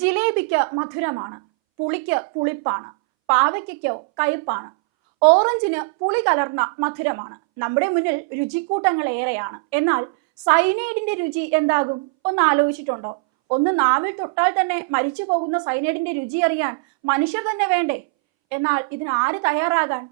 ജിലേബിക്ക് മധുരമാണ് പുളിക്ക് പുളിപ്പാണ് പാവയ്ക്കോ കയ്പാണ് ഓറഞ്ചിന് പുളി കലർന്ന മധുരമാണ്. നമ്മുടെ മുന്നിൽ രുചിക്കൂട്ടങ്ങൾ ഏറെയാണ്. എന്നാൽ സൈനൈഡിന്റെ രുചി എന്താകും? ഒന്ന് ആലോചിച്ചിട്ടുണ്ടോ? ഒന്ന് നാവിൽ തൊട്ടാൽ തന്നെ മരിച്ചു പോകുന്ന സൈനൈഡിന്റെ രുചി അറിയാൻ മനുഷ്യർ തന്നെ വേണ്ടേ? എന്നാൽ ഇതിന് ആര് തയ്യാറാകാൻ?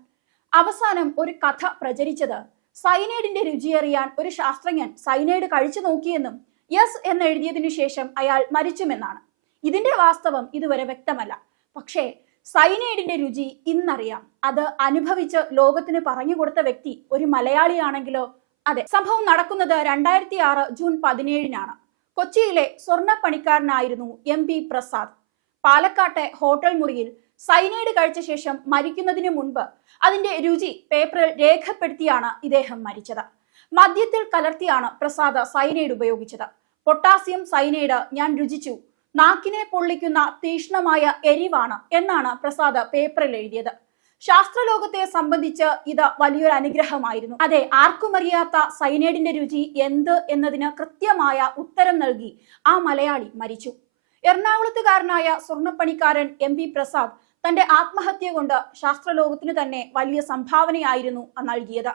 അവസാനം ഒരു കഥ പ്രചരിച്ചത് സൈനൈഡിന്റെ രുചി അറിയാൻ ഒരു ശാസ്ത്രജ്ഞൻ സൈനൈഡ് കഴിച്ചു നോക്കിയെന്നും യെസ് എന്ന് എഴുതിയതിനു ശേഷം അയാൾ മരിച്ചുമെന്നാണ്. ഇതിന്റെ വാസ്തവം ഇതുവരെ വ്യക്തമല്ല. പക്ഷേ സൈനൈഡിന്റെ രുചി ഇന്നറിയാം. അത് അനുഭവിച്ച് ലോകത്തിന് പറഞ്ഞു കൊടുത്ത വ്യക്തി ഒരു മലയാളിയാണെങ്കിലോ? അതെ സംഭവം നടക്കുന്നത് രണ്ടായിരത്തി ആറ് ജൂൺ പതിനേഴിനാണ്. കൊച്ചിയിലെ സ്വർണപ്പണിക്കാരനായിരുന്നു എം പി പ്രസാദ്. പാലക്കാട്ടെ ഹോട്ടൽ മുറിയിൽ സൈനൈഡ് കഴിച്ച ശേഷം മരിക്കുന്നതിന് മുൻപ് അതിന്റെ രുചി പേപ്പറിൽ രേഖപ്പെടുത്തിയാണ് ഇദ്ദേഹം മരിച്ചത്. മദ്യത്തിൽ കലർത്തിയാണ് പ്രസാദ് സൈനൈഡ് ഉപയോഗിച്ചത്. പൊട്ടാസ്യം സൈനൈഡ് ഞാൻ രുചിച്ചു. നാക്കിനെ പൊള്ളിക്കുന്ന തീക്ഷ്ണമായ എരിവാണ് എന്നാണ് പ്രസാദ് പേപ്പറിൽ എഴുതിയത്. ശാസ്ത്രലോകത്തെ സംബന്ധിച്ച് ഇത് വലിയൊരു അനുഗ്രഹമായിരുന്നു. അതെ ആർക്കും അറിയാത്ത സൈനൈഡിന്റെ രുചി എന്ത് എന്നതിന് കൃത്യമായ ഉത്തരം നൽകി ആ മലയാളി മരിച്ചു. എറണാകുളത്തുകാരനായ സ്വർണപ്പണിക്കാരൻ എം പി പ്രസാദ് തന്റെ ആത്മഹത്യ കൊണ്ട് ശാസ്ത്രലോകത്തിന് തന്നെ വലിയ സംഭാവനയായിരുന്നു നൽകിയത്.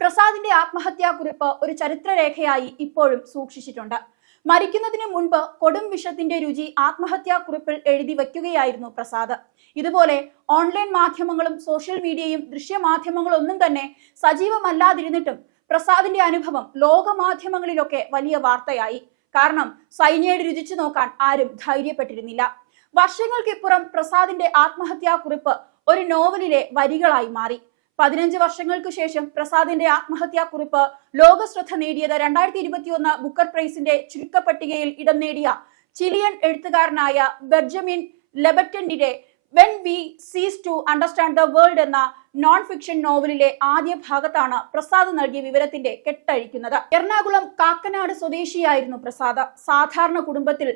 പ്രസാദിന്റെ ആത്മഹത്യാക്കുറിപ്പ് ഒരു ചരിത്രരേഖയായി ഇപ്പോഴും സൂക്ഷിച്ചിട്ടുണ്ട്. മരിക്കുന്നതിന് മുൻപ് കൊടും വിഷത്തിന്റെ രുചി ആത്മഹത്യാക്കുറിപ്പിൽ എഴുതി വയ്ക്കുകയായിരുന്നു പ്രസാദ്. ഇതുപോലെ ഓൺലൈൻ മാധ്യമങ്ങളും സോഷ്യൽ മീഡിയയും ദൃശ്യമാധ്യമങ്ങളും ഒന്നും തന്നെ സജീവമല്ലാതിരുന്നിട്ടും പ്രസാദിന്റെ അനുഭവം ലോകമാധ്യമങ്ങളിലൊക്കെ വലിയ വാർത്തയായി. കാരണം സൈനൈഡ് രുചിച്ചു നോക്കാൻ ആരും ധൈര്യപ്പെട്ടിരുന്നില്ല. വർഷങ്ങൾക്കിപ്പുറം പ്രസാദിന്റെ ആത്മഹത്യാക്കുറിപ്പ് ഒരു നോവലിലെ വരികളായി മാറി. പതിനഞ്ച് വർഷങ്ങൾക്ക് ശേഷം പ്രസാദിന്റെ ആത്മഹത്യാക്കുറിപ്പ് ലോകശ്രദ്ധ നേടിയത് രണ്ടായിരത്തി ഇരുപത്തിയൊന്ന് ബുക്കർ പ്രൈസിന്റെ ചുരുക്കപ്പട്ടികയിൽ ഇടം നേടിയ ചിലിയൻ എഴുത്തുകാരനായ Benjamin ലെബറ്റന്റിന്റെ when we cease to understand the world എന്ന നോൺ ഫിക്ഷൻ നോവലിലെ ആദ്യ ഭാഗത്താണ് പ്രസാദ് നൽകിയ വിവരത്തിന്റെ കെട്ടഴിക്കുന്നത്. എറണാകുളം കാക്കനാട് സ്വദേശിയായിരുന്നു പ്രസാദ്. സാധാരണ കുടുംബത്തിൽ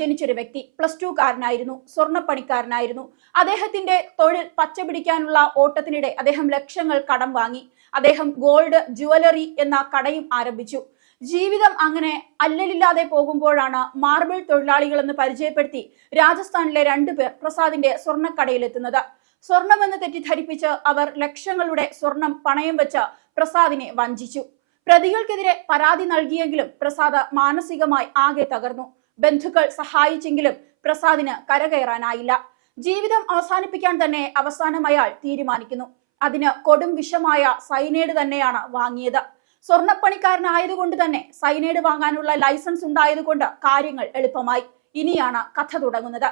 ജനിച്ചൊരു വ്യക്തി പ്ലസ് ടു കാരനായിരുന്നു സ്വർണപ്പണിക്കാരനായിരുന്നു. അദ്ദേഹത്തിന്റെ തൊഴിൽ പച്ചപിടിക്കാനുള്ള ഓട്ടത്തിനിടെ അദ്ദേഹം ലക്ഷങ്ങൾ കടം വാങ്ങി. അദ്ദേഹം ഗോൾഡ് ജുവലറി എന്ന കടയും ആരംഭിച്ചു. ജീവിതം അങ്ങനെ അല്ലലില്ലാതെ പോകുമ്പോഴാണ് മാർബിൾ തൊഴിലാളികൾ എന്ന് പരിചയപ്പെടുത്തി രാജസ്ഥാനിലെ രണ്ടു പേർ പ്രസാദിന്റെ സ്വർണക്കടയിലെത്തുന്നത്. സ്വർണമെന്ന് തെറ്റിദ്ധരിപ്പിച്ച് അവർ ലക്ഷങ്ങളുടെ സ്വർണം പണയം വെച്ച് പ്രസാദിനെ വഞ്ചിച്ചു. പ്രതികൾക്കെതിരെ പരാതി നൽകിയെങ്കിലും പ്രസാദ് മാനസികമായി ആകെ തകർന്നു. ബന്ധുക്കൾ സഹായിച്ചെങ്കിലും പ്രസാദിന് കരകയറാനായില്ല. ജീവിതം അവസാനിപ്പിക്കാൻ തന്നെ അവസാനം അയാൾ തീരുമാനിക്കുന്നു. അതിന് കൊടും വിഷമായ സൈനേഡ് തന്നെയാണ് വാങ്ങിയത്. സ്വർണപ്പണിക്കാരനായതുകൊണ്ട് തന്നെ സൈനൈഡ് വാങ്ങാനുള്ള ലൈസൻസ് ഉണ്ടായതുകൊണ്ട് കാര്യങ്ങൾ എളുപ്പമായി. ഇനിയാണ് കഥ തുടങ്ങുന്നത്.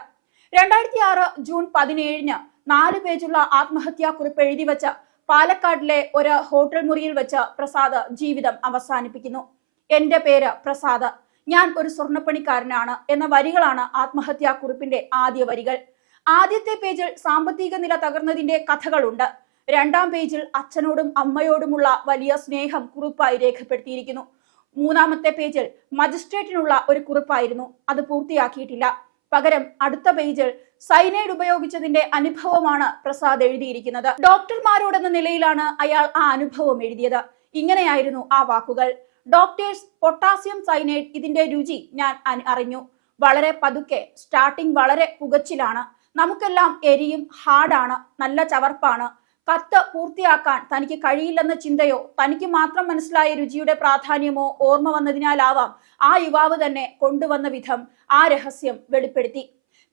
രണ്ടായിരത്തി ആറ് ജൂൺ പതിനേഴിന് നാല് പേജുള്ള ആത്മഹത്യാ കുറിപ്പ് എഴുതി വെച്ച് പാലക്കാടിലെ ഒരു ഹോട്ടൽ മുറിയിൽ വെച്ച് പ്രസാദ് ജീവിതം അവസാനിപ്പിക്കുന്നു. എന്റെ പേര് പ്രസാദ്. ഞാൻ ഒരു സ്വർണപ്പണിക്കാരനാണ് എന്ന വരികളാണ് ആത്മഹത്യാ ആത്മഹത്യാക്കുറിപ്പിന്റെ ആദ്യ വരികൾ. ആദ്യത്തെ പേജിൽ സാമ്പത്തിക നില തകർന്നതിന്റെ കഥകളുണ്ട്. രണ്ടാം പേജിൽ അച്ഛനോടും അമ്മയോടുമുള്ള വലിയ സ്നേഹം കുറിപ്പായി രേഖപ്പെടുത്തിയിരിക്കുന്നു. മൂന്നാമത്തെ പേജിൽ മജിസ്ട്രേറ്റിനുള്ള ഒരു കുറിപ്പായിരുന്നു. അത് പൂർത്തിയാക്കിയിട്ടില്ല. പകരം അടുത്ത പേജിൽ സൈനൈഡ് ഉപയോഗിച്ചതിന്റെ അനുഭവമാണ് പ്രസാദ് എഴുതിയിരിക്കുന്നത്. ഡോക്ടർമാരോടെന്ന നിലയിലാണ് അയാൾ ആ അനുഭവം എഴുതിയത്. ഇങ്ങനെയായിരുന്നു ആ വാക്കുകൾ. ഡോക്ടേഴ്സ് പൊട്ടാസ്യം സൈനൈഡ് ഇതിന്റെ രുചി ഞാൻ അറിഞ്ഞു. വളരെ പതുക്കെ സ്റ്റാർട്ടിംഗ് വളരെ പുകച്ചിലാണ്. നമുക്കെല്ലാം എരിയും ഹാർഡാണ് നല്ല ചവർപ്പാണ്. കത്ത് പൂർത്തിയാക്കാൻ തനിക്ക് കഴിയില്ലെന്ന ചിന്തയോ തനിക്ക് മാത്രം മനസ്സിലായ രുചിയുടെ പ്രാധാന്യമോ ഓർമ്മ വന്നതിനാലാവാം ആ യുവാവ് തന്നെ കൊണ്ടുവന്ന വിധം ആ രഹസ്യം വെളിപ്പെടുത്തി.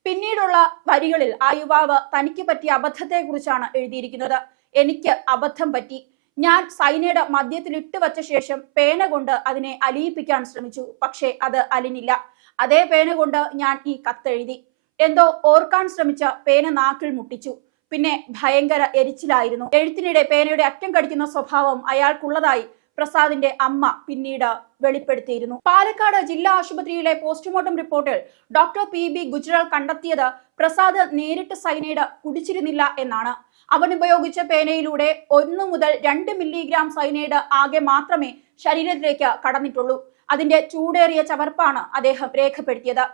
പിന്നീടുള്ള വരികളിൽ ആ യുവാവ് തനിക്ക് പറ്റിയ അബദ്ധത്തെക്കുറിച്ചാണ് എഴുതിയിരിക്കുന്നത്. എനിക്ക് അബദ്ധം പറ്റി. ഞാൻ സൈനയുടെ മദ്യത്തിൽ ഇട്ടുവച്ച ശേഷം പേന കൊണ്ട് അതിനെ അലിയിപ്പിക്കാൻ ശ്രമിച്ചു. പക്ഷേ അത് അലിനില്ല അതേ പേന കൊണ്ട് ഞാൻ ഈ കത്തെഴുതി. എന്തോ ഓർക്കാൻ ശ്രമിച്ച പേന നാക്കിൽ മുട്ടിച്ചു. പിന്നെ ഭയങ്കര എരിച്ചിലായിരുന്നു. എഴുത്തിനിടെ പേനയുടെ അറ്റം കടിക്കുന്ന സ്വഭാവം അയാൾക്കുള്ളതായി പ്രസാദിന്റെ അമ്മ പിന്നീട് വെളിപ്പെടുത്തിയിരുന്നു. പാലക്കാട് ജില്ലാ ആശുപത്രിയിലെ പോസ്റ്റ്മോർട്ടം റിപ്പോർട്ടിൽ ഡോക്ടർ പി ബി ഗുജ്റാൾ കണ്ടെത്തിയത് പ്രസാദ് നേരിട്ട് സൈനൈഡ് കുടിച്ചിരുന്നില്ല എന്നാണ്. അവൻ ഉപയോഗിച്ച പേനയിലൂടെ ഒന്ന് മുതൽ രണ്ട് മില്ലിഗ്രാം സൈനൈഡ് ആകെ മാത്രമേ ശരീരത്തിലേക്ക് കടന്നിട്ടുള്ളൂ. അതിന്റെ ചൂടേറിയ ചവർപ്പാണ് അദ്ദേഹം രേഖപ്പെടുത്തിയത്.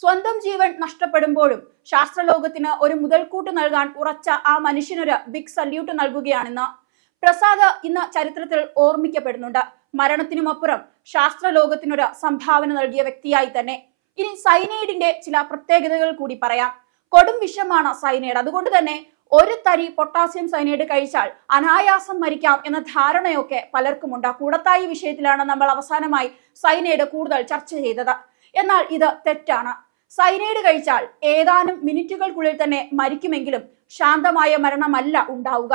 സ്വന്തം ജീവൻ നഷ്ടപ്പെടുമ്പോഴും ശാസ്ത്രലോകത്തിന് ഒരു മുതൽക്കൂട്ട് നൽകാൻ ഉറച്ച ആ മനുഷ്യനൊരു ബിഗ് സല്യൂട്ട് നൽകുകയാണെന്ന് പ്രസാദ് ഇന്ന് ചരിത്രത്തിൽ ഓർമ്മിക്കപ്പെടുന്നുണ്ട്. മരണത്തിനുമപ്പുറം ശാസ്ത്രലോകത്തിനൊരു സംഭാവന നൽകിയ വ്യക്തിയായി തന്നെ. ഇനി സൈനൈഡിന്റെ ചില പ്രത്യേകതകൾ കൂടി പറയാം. കൊടും വിഷമാണ് സൈനൈഡ് അതുകൊണ്ട് തന്നെ ഒരു തരി പൊട്ടാസ്യം സൈനൈഡ് കഴിച്ചാൽ അനായാസം മരിക്കാം എന്ന ധാരണയൊക്കെ പലർക്കുമുണ്ട്. കൂടത്തായി വിഷയത്തിലാണ് നമ്മൾ അവസാനമായി സൈനൈഡ് കൂടുതൽ ചർച്ച ചെയ്തത്. എന്നാൽ ഇത് തെറ്റാണ്. സൈനൈഡ് കഴിച്ചാൽ ഏതാനും മിനിറ്റുകൾക്കുള്ളിൽ തന്നെ മരിക്കുമെങ്കിലും ശാന്തമായ മരണമല്ല ഉണ്ടാവുക.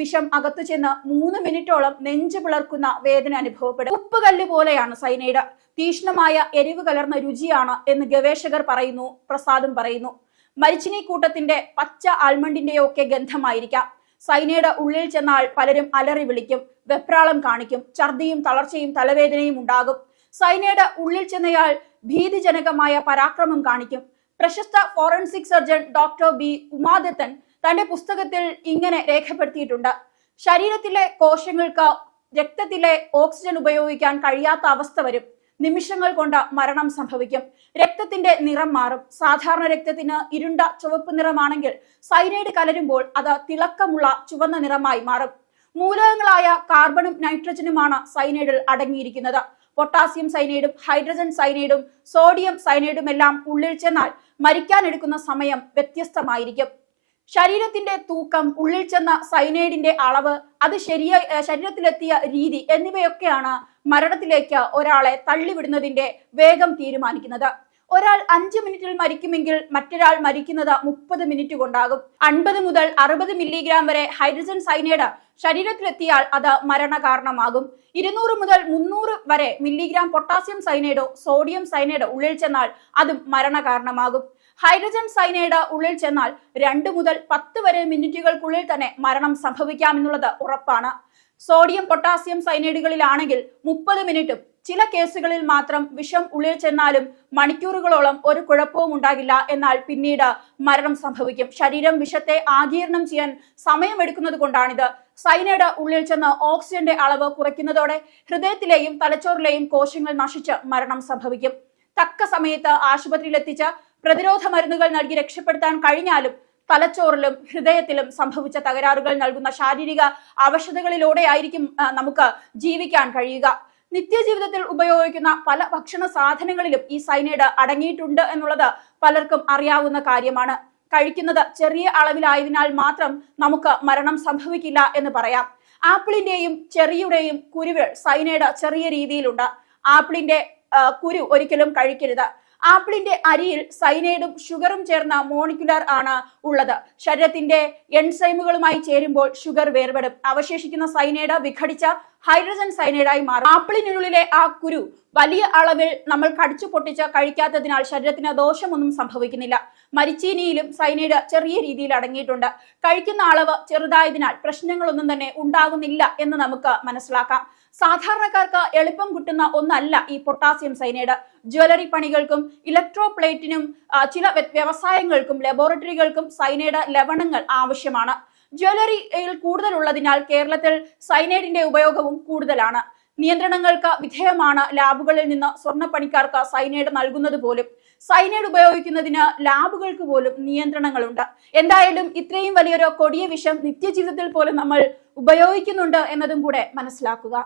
വിഷം അകത്തു ചെന്ന് മൂന്ന് മിനിറ്റോളം നെഞ്ചു പിളർക്കുന്ന വേദന അനുഭവപ്പെടും. ഉപ്പുകല്ല് പോലെയാണ് സൈനൈഡ്. തീഷ്ണമായ എരിവ് കലർന്ന രുചിയാണ് എന്ന് ഗവേഷകർ പറയുന്നു പ്രസാദും പറയുന്നു. മരിച്ചിനി കൂട്ടത്തിന്റെ പച്ച ആൽമണ്ടിന്റെയോ ഒക്കെ ഗന്ധമായിരിക്കാം. സൈനയുടെ ഉള്ളിൽ ചെന്നാൽ പലരും അലറി വിളിക്കും വെപ്രാളം കാണിക്കും ഛർദിയും തളർച്ചയും തലവേദനയും ഉണ്ടാകും. സൈനയുടെ ഉള്ളിൽ ചെന്നയാൾ ഭീതിജനകമായ പരാക്രമം കാണിക്കും. പ്രശസ്ത forensic surgeon doctor B. Umadathan തന്റെ പുസ്തകത്തിൽ ഇങ്ങനെ രേഖപ്പെടുത്തിയിട്ടുണ്ട്. ശരീരത്തിലെ കോശങ്ങൾക്ക് രക്തത്തിലെ ഓക്സിജൻ ഉപയോഗിക്കാൻ കഴിയാത്ത അവസ്ഥ വരും. നിമിഷങ്ങൾ കൊണ്ട് മരണം സംഭവിക്കും. രക്തത്തിന്റെ നിറം മാറും. സാധാരണ രക്തത്തിന് ഇരുണ്ട ചുവപ്പ് നിറമാണെങ്കിൽ സൈനൈഡ് കലരുമ്പോൾ അത് തിളക്കമുള്ള ചുവന്ന നിറമായി മാറും. മൂലകങ്ങളായ കാർബണും നൈട്രജനുമാണ് സൈനൈഡിൽ അടങ്ങിയിരിക്കുന്നത്. പൊട്ടാസ്യം സൈനൈഡും ഹൈഡ്രജൻ സൈനൈഡും സോഡിയം സൈനൈഡും എല്ലാം ഉള്ളിൽ ചെന്നാൽ മരിക്കാനെടുക്കുന്ന സമയം വ്യത്യസ്തമായിരിക്കും. ശരീരത്തിന്റെ തൂക്കം ഉള്ളിൽ ചെന്ന സൈനൈഡിന്റെ അളവ് അത് ശരിയ ശരീരത്തിലെത്തിയ രീതി എന്നിവയൊക്കെയാണ് മരണത്തിലേക്ക് ഒരാളെ തള്ളിവിടുന്നതിന്റെ വേഗം തീരുമാനിക്കുന്നത്. ഒരാൾ അഞ്ച് മിനിറ്റിൽ മരിക്കുമെങ്കിൽ മറ്റൊരാൾ മരിക്കുന്നത് മുപ്പത് മിനിറ്റ് കൊണ്ടാകും. അൻപത് മുതൽ അറുപത് മില്ലിഗ്രാം വരെ ഹൈഡ്രജൻ സൈനൈഡ് ശരീരത്തിലെത്തിയാൽ അത് മരണകാരണമാകും. ഇരുന്നൂറ് മുതൽ മുന്നൂറ് വരെ മില്ലിഗ്രാം പൊട്ടാസ്യം സൈനൈഡോ സോഡിയം സൈനൈഡോ ഉള്ളിൽ ചെന്നാൽ അതും മരണകാരണമാകും. ഹൈഡ്രജൻ സൈനൈഡ് ഉള്ളിൽ ചെന്നാൽ രണ്ട് മുതൽ പത്ത് വരെ മിനിറ്റുകൾക്കുള്ളിൽ തന്നെ മരണം സംഭവിക്കാമെന്നുള്ളത് ഉറപ്പാണ്. സോഡിയം പൊട്ടാസ്യം സൈനൈഡുകളിലാണെങ്കിൽ മുപ്പത് മിനിറ്റും ചില കേസുകളിൽ മാത്രം വിഷം ഉള്ളിൽ ചെന്നാലും മണിക്കൂറുകളോളം ഒരു കുഴപ്പവും ഉണ്ടാകില്ല. എന്നാൽ പിന്നീട് മരണം സംഭവിക്കും. ശരീരം വിഷത്തെ ആകീർണം ചെയ്യാൻ സമയമെടുക്കുന്നത് കൊണ്ടാണിത്. സൈനൈഡ് ഉള്ളിൽ ചെന്ന് ഓക്സിജന്റെ അളവ് കുറയ്ക്കുന്നതോടെ ഹൃദയത്തിലെയും തലച്ചോറിലെയും കോശങ്ങൾ നശിച്ച് മരണം സംഭവിക്കും. തക്ക സമയത്ത് ആശുപത്രിയിൽ എത്തിച്ച് പ്രതിരോധ മരുന്നുകൾ നൽകി രക്ഷപ്പെടുത്താൻ കഴിഞ്ഞാലും തലച്ചോറിലും ഹൃദയത്തിലും സംഭവിച്ച തകരാറുകൾ നൽകുന്ന ശാരീരിക അവശതകളിലൂടെ ആയിരിക്കും നമുക്ക് ജീവിക്കാൻ കഴിയുക. നിത്യജീവിതത്തിൽ ഉപയോഗിക്കുന്ന പല ഭക്ഷണ സാധനങ്ങളിലും ഈ സൈനൈഡ് അടങ്ങിയിട്ടുണ്ട് എന്നുള്ളത് പലർക്കും അറിയാവുന്ന കാര്യമാണ്. കഴിക്കുന്നത് ചെറിയ അളവിലായതിനാൽ മാത്രം നമുക്ക് മരണം സംഭവിക്കില്ല എന്ന് പറയാം. ആപ്പിളിന്റെയും ചെറിയുടെയും കുരുവിൽ സൈനൈഡ് ചെറിയ രീതിയിലുണ്ട്. ആപ്പിളിന്റെ കുരു ഒരിക്കലും കഴിക്കരുത്. ആപ്പിളിന്റെ അരിയിൽ സൈനൈഡും ഷുഗറും ചേർന്ന മോണിക്കുലർ ആണ് ഉള്ളത്. ശരീരത്തിന്റെ എൻസൈമുകളുമായി ചേരുമ്പോൾ ഷുഗർ വേർപെടും. അവശേഷിക്കുന്ന സൈനൈഡ് വിഘടിച്ച ഹൈഡ്രജൻ സൈനൈഡായി മാറും. ആപ്പിളിനുള്ളിലെ ആ കുരു വലിയ അളവിൽ നമ്മൾ കടിച്ചു പൊട്ടിച്ച് കഴിക്കാത്തതിനാൽ ശരീരത്തിന് ദോഷമൊന്നും സംഭവിക്കുന്നില്ല. മരിച്ചീനിയിലും സൈനൈഡ് ചെറിയ രീതിയിൽ അടങ്ങിയിട്ടുണ്ട്. കഴിക്കുന്ന അളവ് ചെറുതായതിനാൽ പ്രശ്നങ്ങളൊന്നും തന്നെ ഉണ്ടാകുന്നില്ല എന്ന് നമുക്ക് മനസ്സിലാക്കാം. സാധാരണക്കാർക്ക് എളുപ്പം കിട്ടുന്ന ഒന്നല്ല ഈ പൊട്ടാസ്യം സൈനൈഡ്. ജ്വല്ലറി പണികൾക്കും ഇലക്ട്രോ പ്ലേറ്റിനും ചില വ്യവസായങ്ങൾക്കും ലബോറട്ടറികൾക്കും സൈനൈഡ് ലവണങ്ങൾ ആവശ്യമാണ്. ജ്വല്ലറിയിൽ കൂടുതലുള്ളതിനാൽ കേരളത്തിൽ സൈനൈഡിന്റെ ഉപയോഗവും കൂടുതലാണ്. നിയന്ത്രണങ്ങൾക്ക് വിധേയമാണ് ലാബുകളിൽ നിന്ന് സ്വർണപ്പണിക്കാർക്ക് സൈനൈഡ് നൽകുന്നത് പോലും. സൈനൈഡ് ഉപയോഗിക്കുന്നതിന് ലാബുകൾക്ക് പോലും നിയന്ത്രണങ്ങളുണ്ട്. എന്തായാലും ഇത്രയും വലിയൊരു കൊടിയ വിഷം നിത്യജീവിതത്തിൽ പോലും നമ്മൾ ഉപയോഗിക്കുന്നുണ്ട് എന്നതും കൂടെ മനസ്സിലാക്കുക.